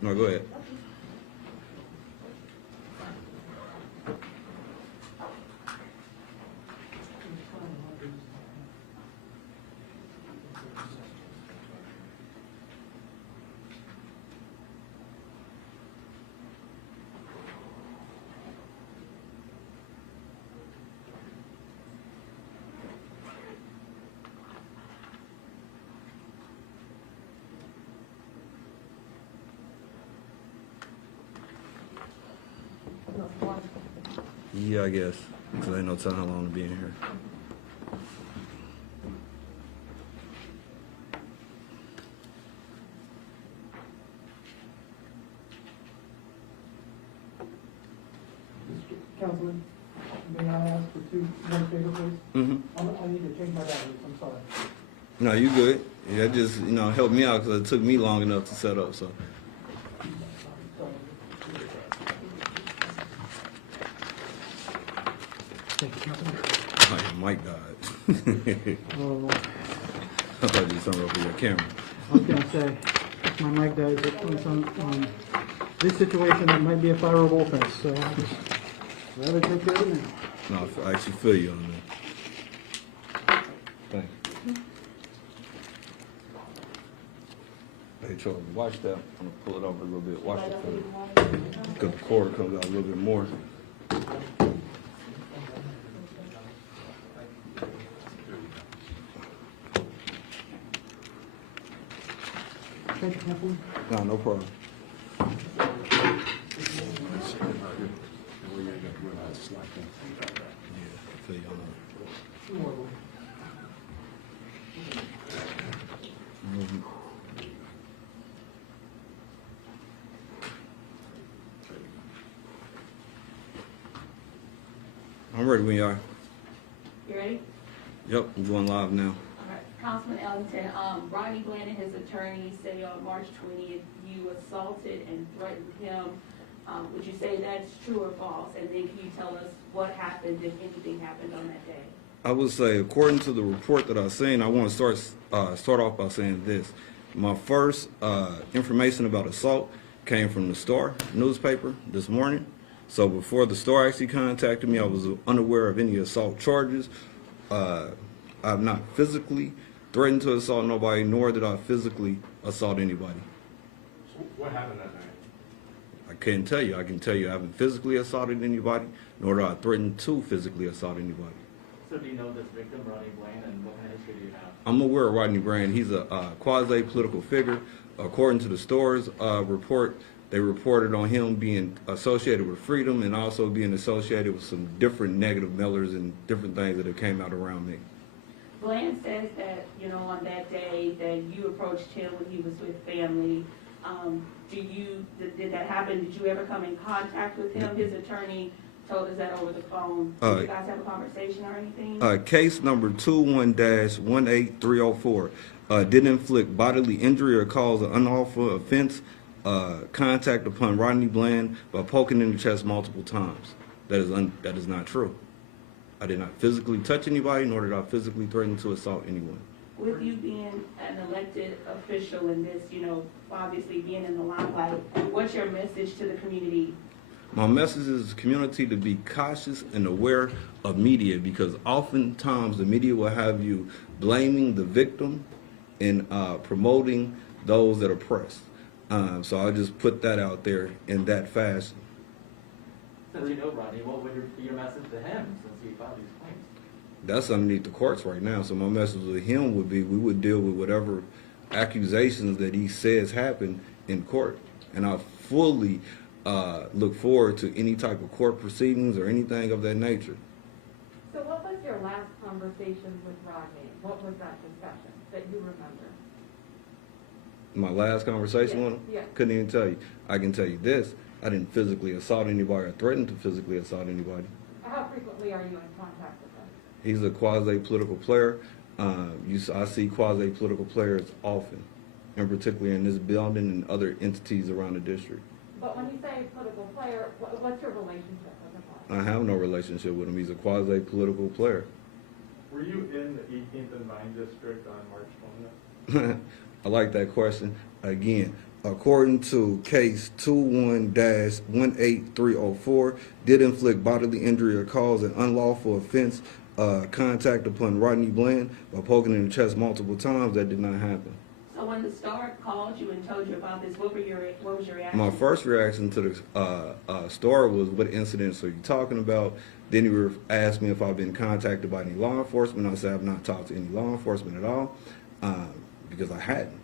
No, go ahead. Yeah, I guess. Because ain't no telling how long to be in here. Councilman, may I ask for one favor, please? I need to change my batteries, I'm sorry. No, you good. Yeah, just, help me out because it took me long enough to set up, so. Thank you, Councilman. Oh, your mic died. I thought you was something up with your camera. I was gonna say, if my mic dies, it's on this situation, it might be a fireable offense, so I'll just rather take care of it now. No, I actually feel you on that. Thank you. Hey, Charlie, watch that. I'm gonna pull it over a little bit. Watch it for because the cord comes out a little bit more. Thank you, Councilman. No problem. I feel you on that. I'm ready when you are. You ready? Yep, I'm going live now. All right. Councilman Ellington, Rodney Bland and his attorney say on March 20th you assaulted and threatened him. Would you say that's true or false? And then can you tell us what happened, if anything happened on that day? I would say, according to the report that I've seen, I want to start off by saying this. My first information about assault came from the Star newspaper this morning. So before the Star actually contacted me, I was unaware of any assault charges. I've not physically threatened to assault nobody, nor did I physically assault anybody. So what happened that night? I can't tell you. I can tell you I haven't physically assaulted anybody, nor did I threaten to physically assault anybody. So do you know this victim, Rodney Bland, and what kind of history do you have? I'm aware of Rodney Brand. He's a quasi-political figure. According to the Store's report, they reported on him being associated with freedom and also being associated with some different negative mailers and different things that have came out around me. Bland says that, on that day that you approached him when he was with family. Did that happen? Did you ever come in contact with him? His attorney told us that over the phone. Did you guys have a conversation or anything? Case number 21-18304 did inflict bodily injury or cause an unlawful offense contact upon Rodney Bland by poking in the chest multiple times. That is not true. I did not physically touch anybody, nor did I physically threaten to assault anyone. With you being an elected official in this, obviously being in the limelight, what's your message to the community? My message is the community to be cautious and aware of media, because oftentimes the media will have you blaming the victim and promoting those that are oppressed. So I'll just put that out there in that fashion. Since you know Rodney, what would be your message to him since he filed these claims? That's underneath the courts right now. So my message to him would be we would deal with whatever accusations that he says happened in court. And I fully look forward to any type of court proceedings or anything of that nature. So what was your last conversation with Rodney? What was that discussion that you remember? My last conversation with him? Yeah. Couldn't even tell you. I can tell you this. I didn't physically assault anybody or threaten to physically assault anybody. How frequently are you in contact with him? He's a quasi-political player. I see quasi-political players often, and particularly in this building and other entities around the district. But when you say political player, what's your relationship with him? I have no relationship with him. He's a quasi-political player. Were you in the 18th and 9th district on March 20th? I like that question. Again, according to case 21-18304, did inflict bodily injury or cause an unlawful offense contact upon Rodney Bland by poking in the chest multiple times. That did not happen. So when the Star called you and told you about this, what was your reaction? My first reaction to the story was, what incidents are you talking about? Then he asked me if I've been contacted by any law enforcement. I said I've not talked to any law enforcement at all because I hadn't.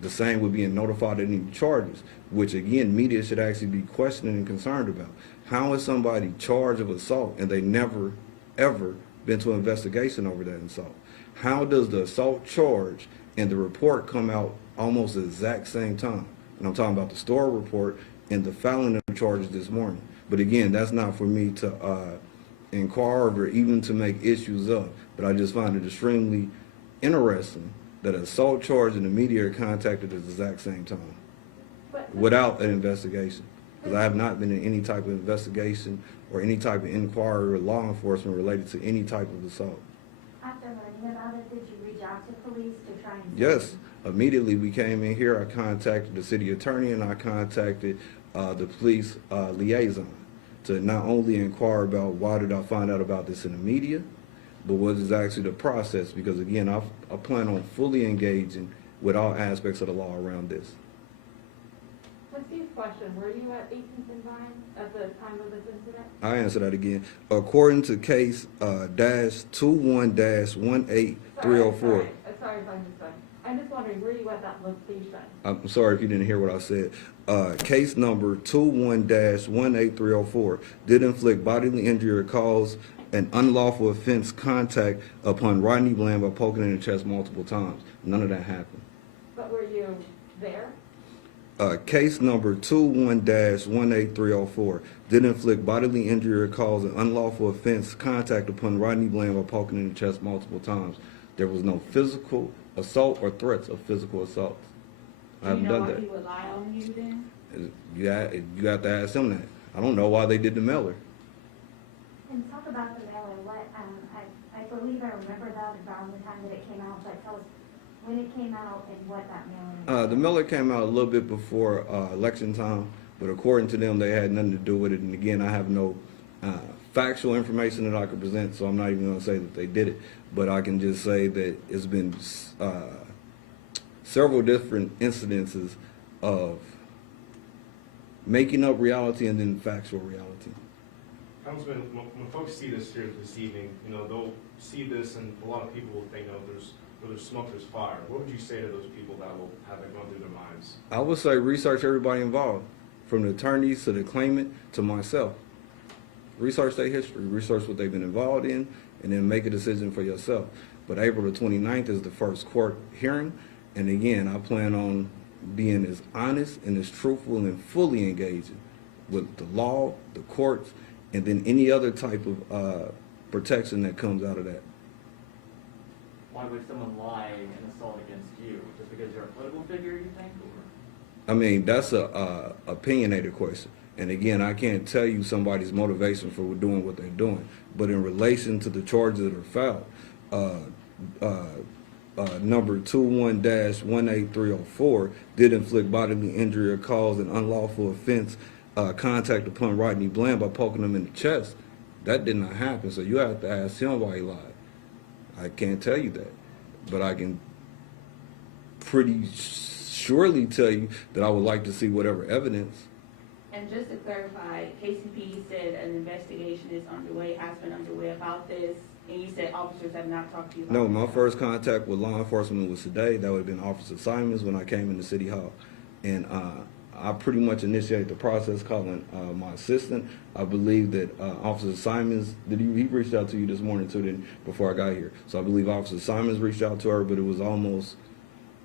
The same with being notified of any charges, which again, media should actually be questioning and concerned about. How is somebody charged of assault and they never, ever been to an investigation over that assault? How does the assault charge and the report come out almost the exact same time? And I'm talking about the Story report and the filing of the charges this morning. But again, that's not for me to inquire or even to make issues up. But I just find it extremely interesting that an assault charge and the media are contacted at the exact same time without an investigation. Because I have not been in any type of investigation or any type of inquiry or law enforcement related to any type of assault. After learning about it, did you reach out to police to try and? Yes, immediately we came in here, I contacted the city attorney and I contacted the police liaison to not only inquire about why did I find out about this in the media, but what is actually the process, because again, I plan on fully engaging with all aspects of the law around this. Let's see a question. Were you at 18th and Vine at the time of this incident? I answer that again. According to case -21-18304. Sorry if I'm just saying. I'm just wondering, were you at that location? I'm sorry if you didn't hear what I said. Case number 21-18304 did inflict bodily injury or cause an unlawful offense contact upon Rodney Bland by poking in the chest multiple times. None of that happened. But were you there? Case number 21-18304 did inflict bodily injury or cause an unlawful offense contact upon Rodney Bland by poking in the chest multiple times. There was no physical assault or threats of physical assault. I haven't done that. Do you know why he would lie on you then? You have to ask him that. I don't know why they did the mailer. And talk about the mailer, what, I believe I remember that around the time that it came out, but tell us when it came out and what that mailer. The mailer came out a little bit before election time, but according to them, they had nothing to do with it. And again, I have no factual information that I could present, so I'm not even going to say that they did it. But I can just say that it's been several different incidences of making up reality and then factual reality. Councilman, when folks see this here this evening, they'll see this and a lot of people will think, where there's smoke, there's fire. What would you say to those people that will have that going through their minds? I would say research everybody involved, from the attorneys to the claimant to myself. Research their history, research what they've been involved in, and then make a decision for yourself. But April the 29th is the first court hearing, and again, I plan on being as honest and as truthful and fully engaging with the law, the courts, and then any other type of protection that comes out of that. Why would someone lie and assault against you? Just because you're a political figure, you think? Or? I mean, that's a opinionated question. And again, I can't tell you somebody's motivation for doing what they're doing. But in relation to the charges that are filed, number 21-18304 did inflict bodily injury or cause an unlawful offense contact upon Rodney Bland by poking him in the chest. That did not happen, so you have to ask him why he lied. I can't tell you that, but I can pretty surely tell you that I would like to see whatever evidence. And just to clarify, KCP said an investigation is underway, has been underway about this, and you said officers have not talked to you about No, this. my first contact with law enforcement was today. That would have been Officer Simons when I came into City Hall. And I pretty much initiated the process calling my assistant. I believe that Officer Simons, he reached out to you this morning too, before I got here. So I believe Officer Simons reached out to her, but it was almost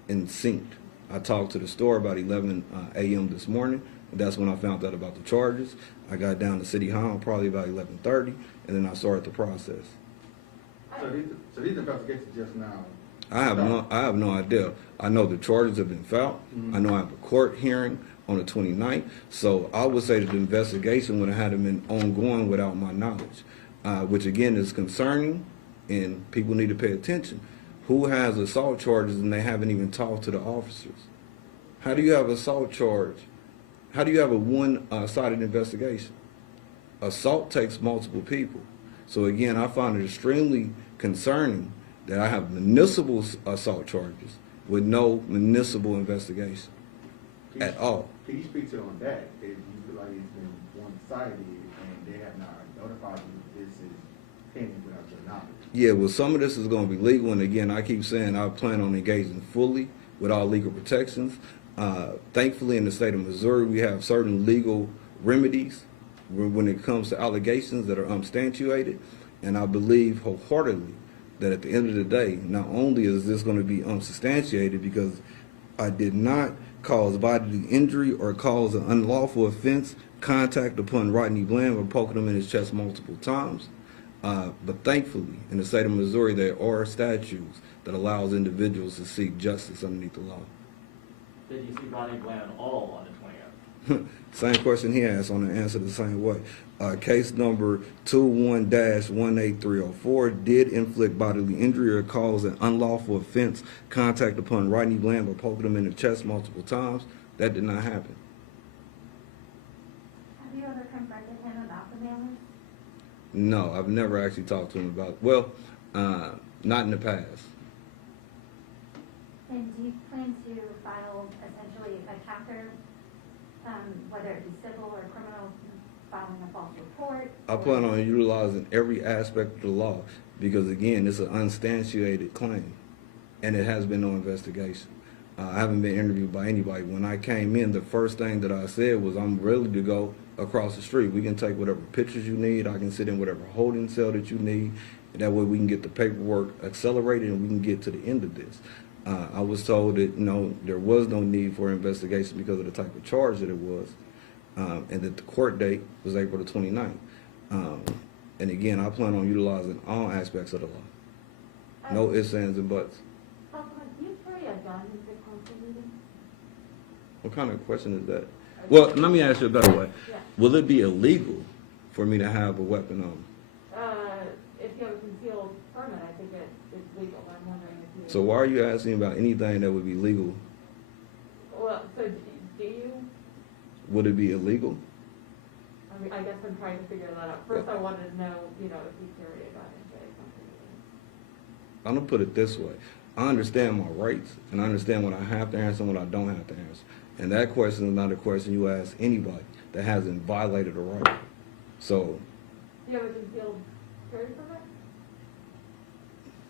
in sync. I talked to the store about 11 a.m. this morning. And that's when I found out about the charges. I got down to City Hall probably about 11:30, and then I started the process. So these investigations just now? I have no idea. I know the charges have been filed. Mm-hmm. I know I have a court hearing on the 29th. So I would say that the investigation would have had been ongoing without my knowledge, which again is concerning, and people need to pay attention. Who has assault charges and they haven't even talked to the officers? How do you have assault charge? How do you have a one-sided investigation? Assault takes multiple people. So again, I find it extremely concerning that I have municipal assault charges with no municipal investigation Can you- at all. Can you speak to on that? If you feel like it's been one-sided and they have not notified you this is pending without your knowledge? Yeah, well, some of this is going to be legal, and again, I keep saying I plan on engaging fully with all legal protections. Thankfully, in the state of Missouri, we have certain legal remedies when it comes to allegations that are unsubstantiated, and I believe wholeheartedly that at the end of the day, not only is this going to be unsubstantiated because I did not cause bodily injury or cause an unlawful offense, contact upon Rodney Bland or poking him in his chest multiple times, but thankfully, in the state of Missouri, there are statutes that allows individuals to seek justice underneath the law. Did you see Ronnie Bland at all on the 20th? Same question he asked, on the answer the same way. Case number 21-18304 did inflict bodily injury or cause an unlawful offense, contact upon Rodney Bland by poking him in the chest multiple times. That did not happen. Have you ever confronted him about the mailers? No, I've never actually talked to him about, well, not in the past. And do you plan to file essentially a counter, whether it be civil or criminal, filing a false report? I plan on utilizing every aspect of the law because, again, it's an unsubstantiated claim, and it has been no investigation. I haven't been interviewed by anybody. When I came in, the first thing that I said was, I'm ready to go across the street. We can take whatever pictures you need. I can sit in whatever holding cell that you need. And that way we can get the paperwork accelerated and we can get to the end of this. I was told that, there was no need for investigation because of the type of charge that it was, and that the court date was April the 29th. And again, I plan on utilizing all aspects of the law. No ifs, ands, and buts. Councilman, do you carry a gun in the council meeting? What kind of question is that? Well, let me ask you a better way. Yeah. Will it be illegal for me to have a weapon on me? If you have a concealed permit, I think it's legal. I'm wondering if you. So why are you asking about anything that would be legal? Well, so do you, Would it be illegal? I mean, I guess I'm trying to figure that out. First, I wanted to know, if you carry a gun in a council meeting. I'm gonna put it this way. I understand my rights, and I understand what I have to answer and what I don't have to answer. And that question is not a question you ask anybody that hasn't violated a right. So, Do you have a concealed carry permit?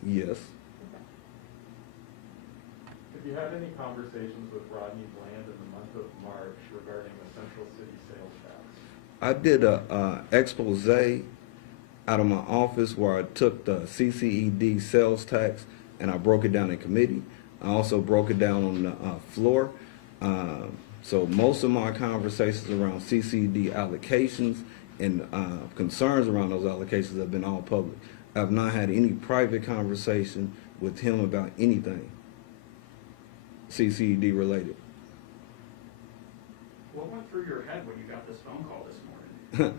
yes. Okay. Have you had any conversations with Rodney Bland in the month of March regarding the Central City sales tax? I did a expose out of my office where I took the CCED sales tax and I broke it down in committee. I also broke it down on the floor. So most of my conversations around CCD allocations and concerns around those allocations have been all public. I have not had any private conversation with him about anything CCD related. What went through your head when you got this phone call this morning?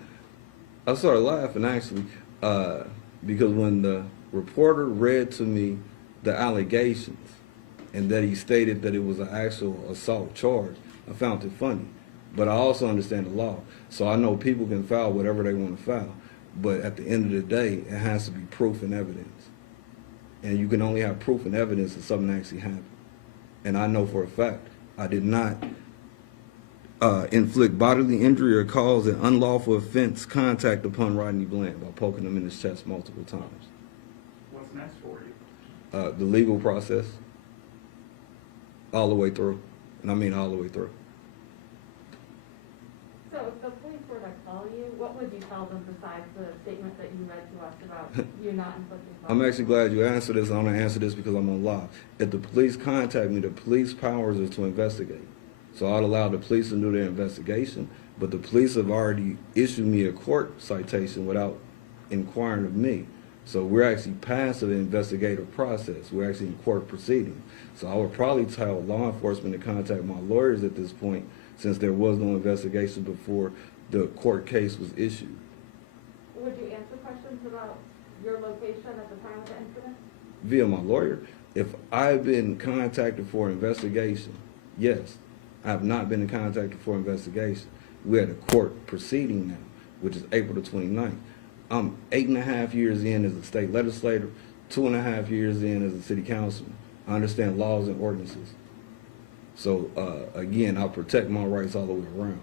I started laughing actually because when the reporter read to me the allegations and that he stated that it was an actual assault charge, I found it funny. But I also understand the law. So I know people can file whatever they want to file. But at the end of the day, it has to be proof and evidence. And you can only have proof and evidence that something actually happened. And I know for a fact I did not inflict bodily injury or cause an unlawful offense contact upon Rodney Bland by poking him in his chest multiple times. What's next for you? The legal process, all the way through. And I mean all the way through. So if the police were to call you, what would you tell them besides the statement that you read to us about you not inflicting violence? I'm actually glad you answered this. I'm going to answer this because I'm on live. If the police contact me, the police powers is to investigate. So I'd allow the police to do their investigation, but the police have already issued me a court citation without inquiring of me. So we're actually past the investigative process. We're actually in court proceedings. So I would probably tell law enforcement to contact my lawyers at this point, since there was no investigation before the court case was issued. Would you answer questions about your location at the time of the incident? Via my lawyer, if I've been contacted for investigation, yes. I have not been contacted for investigation. We're at a court proceeding now, which is April the 29th. I'm 8.5 years in as a state legislator, 2.5 years in as a city councilman. I understand laws and ordinances. So, again, I'll protect my rights all the way around.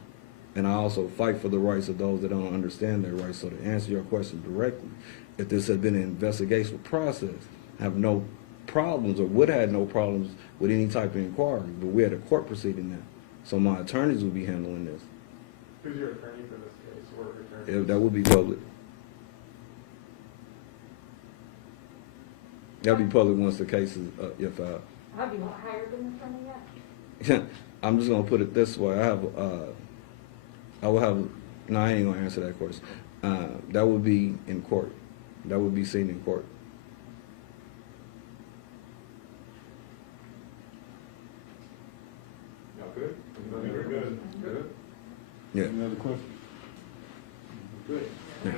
And I also fight for the rights of those that don't understand their rights. So to answer your question directly, if this had been an investigational process, I have no problems or would have no problems with any type of inquiry. But we're at a court proceeding now. So my attorneys will be handling this. Who's your attorney for this case, or attorney? That would be public. That'll be public once the case is filed. Have you hired an attorney yet? I'm just gonna put it this way. I will have. No, I ain't gonna answer that question. That would be in court. That would be seen in court. No, good? Very good. Good? Yeah. Any other questions? Good. Yeah.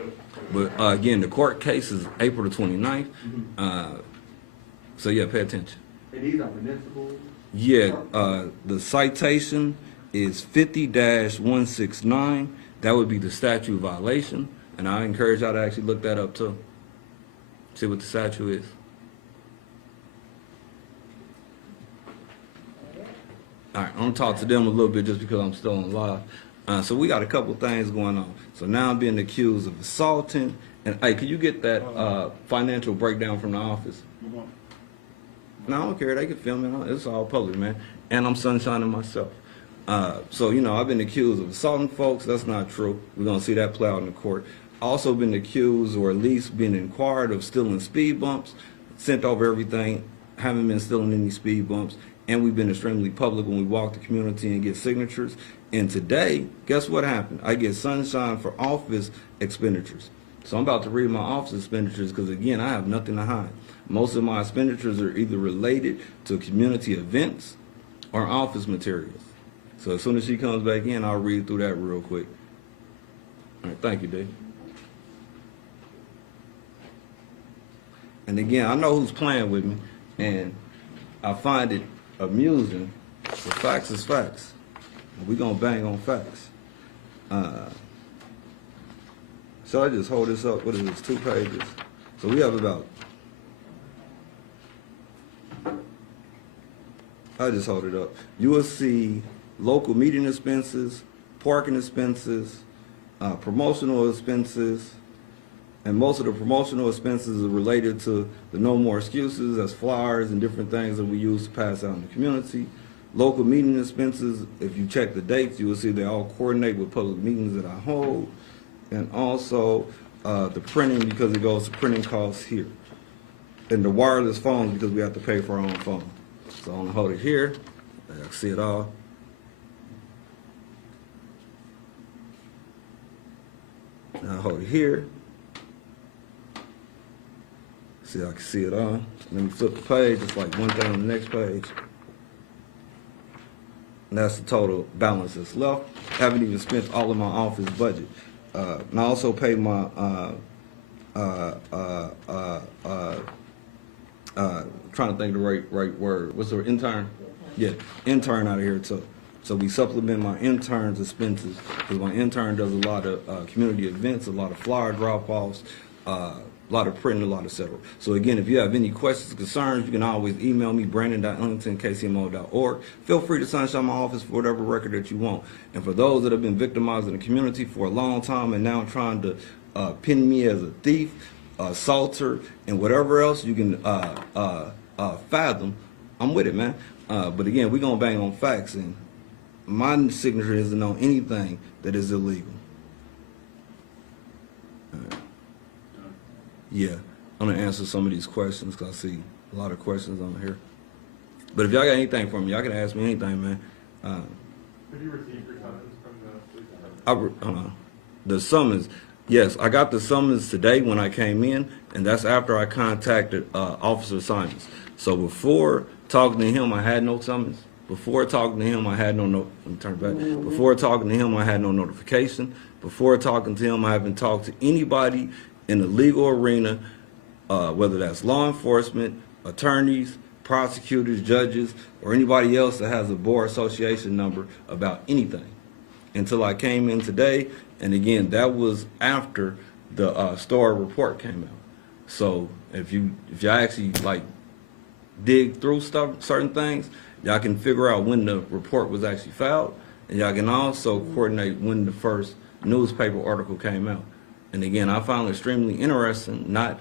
But again, the court case is April the 29th. So yeah, pay attention. And these are municipal? Yeah, the citation is 50-169. That would be the statute violation, and I encourage y'all to actually look that up too. See what the statute is. All right, I'm gonna talk to them a little bit just because I'm still on live. So we got a couple things going on. So now I'm being accused of assaulting, and hey, can you get that financial breakdown from the office? No, I don't care. They can film it. It's all public, man. And I'm sunshining myself. So, you know, I've been accused of assaulting folks. That's not true. We're going to see that play out in the court. Also been accused, or at least been inquired of stealing speed bumps. Sent over everything. Haven't been stealing any speed bumps. And we've been extremely public when we walk the community and get signatures. And today, guess what happened? I get sunshine for office expenditures. So I'm about to read my office expenditures because, again, I have nothing to hide. Most of my expenditures are either related to community events or office materials. So as soon as she comes back in, I'll read through that real quick. All right, thank you, Dave. And again, I know who's playing with me, and I find it amusing, but facts is facts. We're going to bang on facts. So I just hold this up. What is this, 2 pages? So we have about, I just hold it up. You will see local meeting expenses, parking expenses, promotional expenses, and most of the promotional expenses are related to the No More Excuses, that's flyers and different things that we use to pass out in the community. Local meeting expenses, if you check the dates, you will see they all coordinate with public meetings that I hold. And also the printing, because it goes to printing costs here. And the wireless phones, because we have to pay for our own phone. So I'm gonna hold it here. I can see it all. Now I hold it here. See, I can see it all. Let me flip the page. It's like one thing on the next page. And that's the total balance that's left. I haven't even spent all of my office budget. And I also pay my trying to think the right word. What's the intern? Yeah, intern out of here too. So we supplement my intern's expenses because my intern does a lot of community events, a lot of flyer drop-offs, a lot of printing, a lot of several. So again, if you have any questions, concerns, you can always email me, brandon.ellington@kcmo.org. Feel free to sunshine my office for whatever record that you want. And for those that have been victimized in the community for a long time and now trying to pin me as a thief, assaulter, and whatever else you can fathom, I'm with it, man. But again, we're going to bang on facts, and my signature isn't on anything that is illegal. All right. Yeah, I'm going to answer some of these questions because I see a lot of questions on here. But if y'all got anything for me, y'all can ask me anything, man. Have you received your summons from the police department? The summons, yes, I got the summons today when I came in, and that's after I contacted Officer Simons. So before talking to him, I had no summons. Before talking to him, I had no let me turn it back. Before talking to him, I had no notification. Before talking to him, I haven't talked to anybody in the legal arena, whether that's law enforcement, attorneys, prosecutors, judges, or anybody else that has a bar association number about anything until I came in today. And again, that was after the STAR report came out. So if you actually like dig through certain things, y'all can figure out when the report was actually filed, and y'all can also coordinate when the first newspaper article came out. And again, I found it extremely interesting, not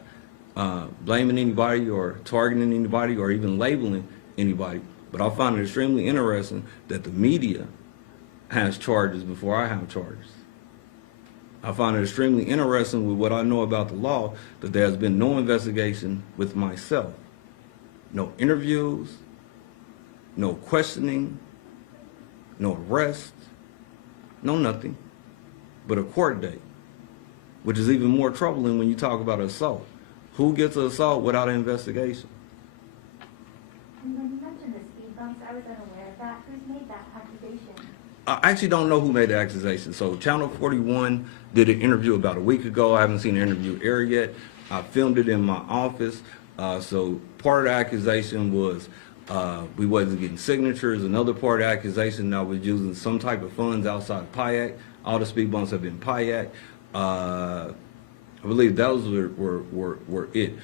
blaming anybody or targeting anybody or even labeling anybody, but I found it extremely interesting that the media has charges before I have charges. I found it extremely interesting with what I know about the law that there has been no investigation with myself. No interviews, no questioning, no arrest, no nothing, but a court date, which is even more troubling when you talk about assault. Who gets an assault without an investigation? And when you mentioned the speed bumps, I was unaware of that. Who's made that accusation? I actually don't know who made the accusation. So Channel 41 did an interview about a week ago. I haven't seen the interview air yet. I filmed it in my office. So part of the accusation was we wasn't getting signatures. Another part of the accusation that was using some type of funds outside of PIAC. All the speed bumps have been PIAC. I believe those were it.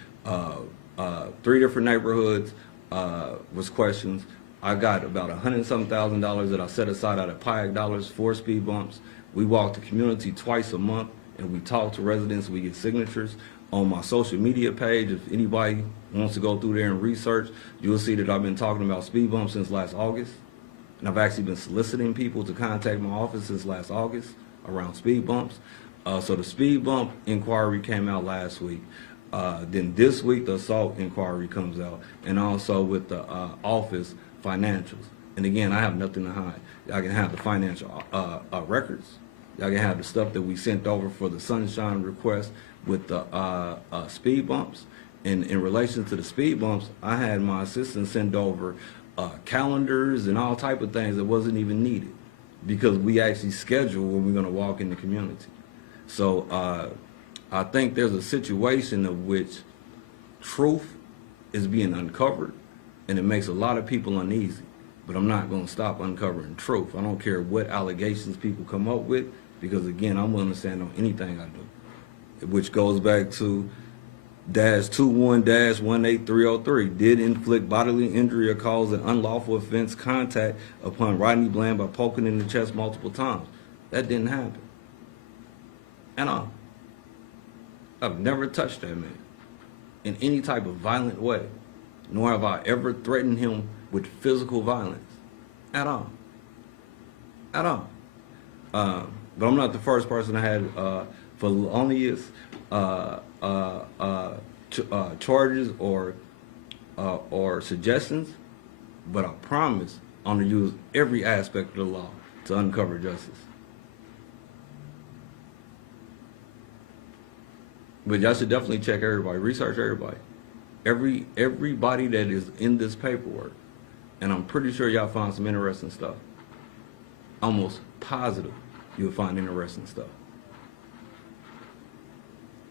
3 different neighborhoods was questions. I got about $100,000 that I set aside out of PIAC dollars for speed bumps. We walk the community twice a month, and we talk to residents. We get signatures. On my social media page, if anybody wants to go through there and research, you'll see that I've been talking about speed bumps since last August. And I've actually been soliciting people to contact my office since last August around speed bumps. So the speed bump inquiry came out last week. Then this week, the assault inquiry comes out, and also with the office financials. And again, I have nothing to hide. Y'all can have the financial records. Y'all can have the stuff that we sent over for the sunshine request with the speed bumps. And in relation to the speed bumps, I had my assistant send over calendars and all type of things that wasn't even needed because we actually schedule when we're going to walk in the community. So I think there's a situation of which truth is being uncovered, and it makes a lot of people uneasy. But I'm not going to stop uncovering truth. I don't care what allegations people come up with, because again, I'm willing to stand on anything I do, which goes back to -21-18303, did inflict bodily injury or cause an unlawful offense contact upon Rodney Bland by poking in the chest multiple times. That didn't happen. And I've never touched that man in any type of violent way, nor have I ever threatened him with physical violence at all. At all. But I'm not the first person I had felonious charges or suggestions, but I promise I'm going to use every aspect of the law to uncover justice. But y'all should definitely check everybody, research everybody. Everybody that is in this paperwork, and I'm pretty sure y'all found some interesting stuff. Almost positive you'll find interesting stuff.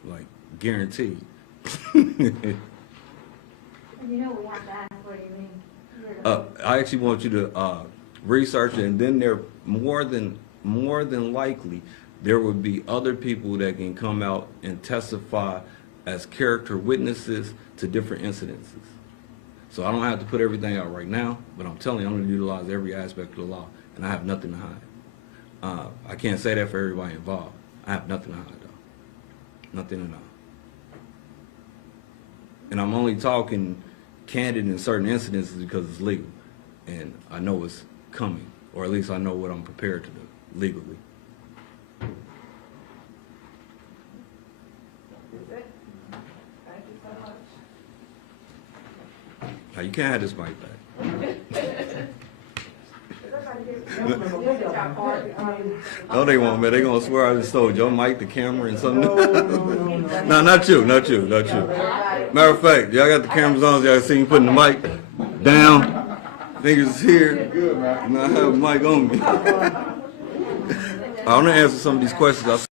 Like, guaranteed. And you know we have to ask what you mean. I actually want you to research it, and then there more than likely there would be other people that can come out and testify as character witnesses to different incidences. So I don't have to put everything out right now, but I'm telling you, I'm going to utilize every aspect of the law, and I have nothing to hide. I can't say that for everybody involved. I have nothing to hide, though. Nothing at all. And I'm only talking candid in certain incidences because it's legal, and I know it's coming, or at least I know what I'm prepared to do legally. Thank you so much. Now, you can't have this mic back. No, they won't, man. They gonna swear I just stole your mic, the camera, and something. No, not you. Matter of fact, y'all got the cameras on, so y'all see me putting the mic down. Fingers here. And I have a mic on me. I'm gonna answer some of these questions.